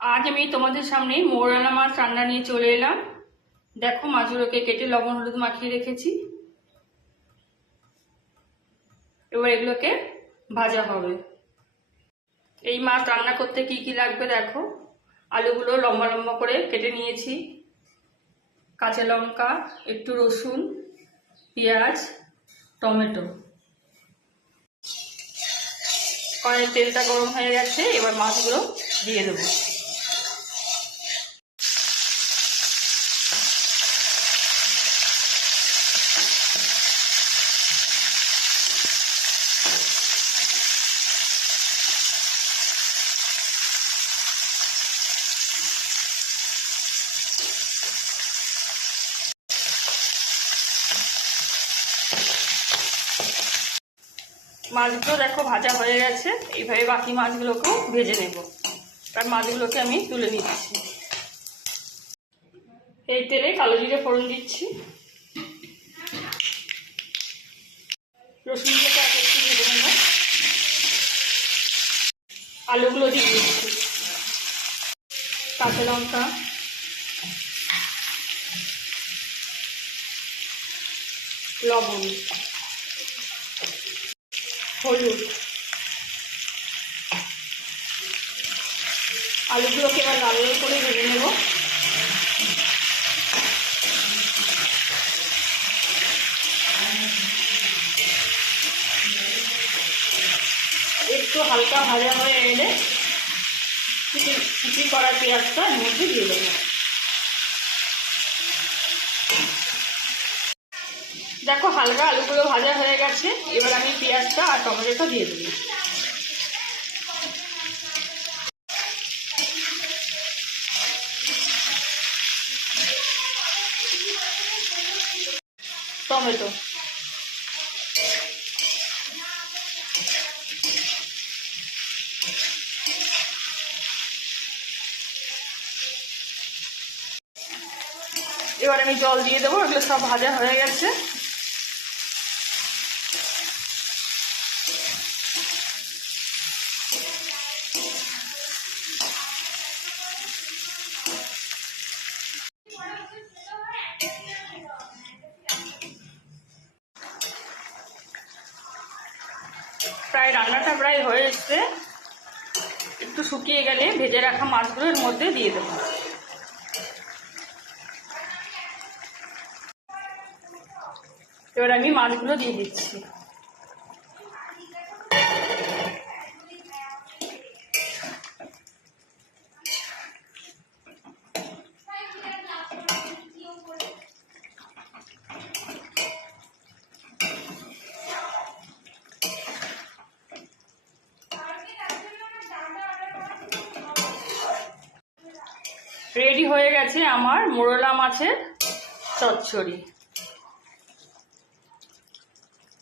আজ আমি তোমাদের সামনে মৌরালা মাছ রান্না নিয়ে চলে এলাম। দেখো, মাছগুলোকে কেটে লবণ হলুদ মাখিয়ে রেখেছি। এবার এগুলোকে ভাজা হবে। এই মাছ রান্না করতে কি কি লাগবে দেখো। আলুগুলো লম্বা লম্বা করে কেটে নিয়েছি, কাঁচা লঙ্কা, একটু রসুন, পেঁয়াজ, টমেটো। কড়াইয়ের তেলটা গরম হয়ে গেছে, এবার মাছগুলো দিয়ে দেবো। মাছগুলো দেখো ভাজা হয়ে গেছে। এইভাবে বাকি মাছগুলোকেও ভেজে নেব। তার মাছগুলোকে আমি তুলে নিচ্ছি। এই তেলে কালো জিরে ফোড়ন দিচ্ছি, রসুনগুলোকে আগে একটু ভেজে নেব, আলুগুলো দিয়ে দিচ্ছি, কাঁচা লঙ্কা, লবণ, হলুদ। আলুগুলোকে এবার লাল লাল করে ভেজে নেব। একটু হালকা ভাজা হয়ে এলে কুচি করা পেঁয়াজটা এর মধ্যে দিয়ে দেবো। দেখো, হালকা আলুগুলো ভাজা হয়ে গেছে। এবার আমি পেঁয়াজটা আর টমেটোটা দিয়ে দেবো। টমেটো, এবার আমি জল দিয়ে দেবো। এগুলো সব ভাজা হয়ে গেছে। রান্নাটা প্রায় হয়ে এসছে। একটু শুকিয়ে গেলে ভেজে রাখা মাছগুলো এর মধ্যে দিয়ে দেবো। এবার আমি মাছগুলো দিয়ে দিচ্ছি। রেডি হয়ে গেছে আমার মোরলা মাছের চচ্চড়ি।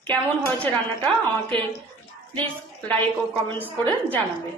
কেমন হয়েছে রান্নাটা আমাকে প্লিজ লাইক ও কমেন্টস করে জানাবে।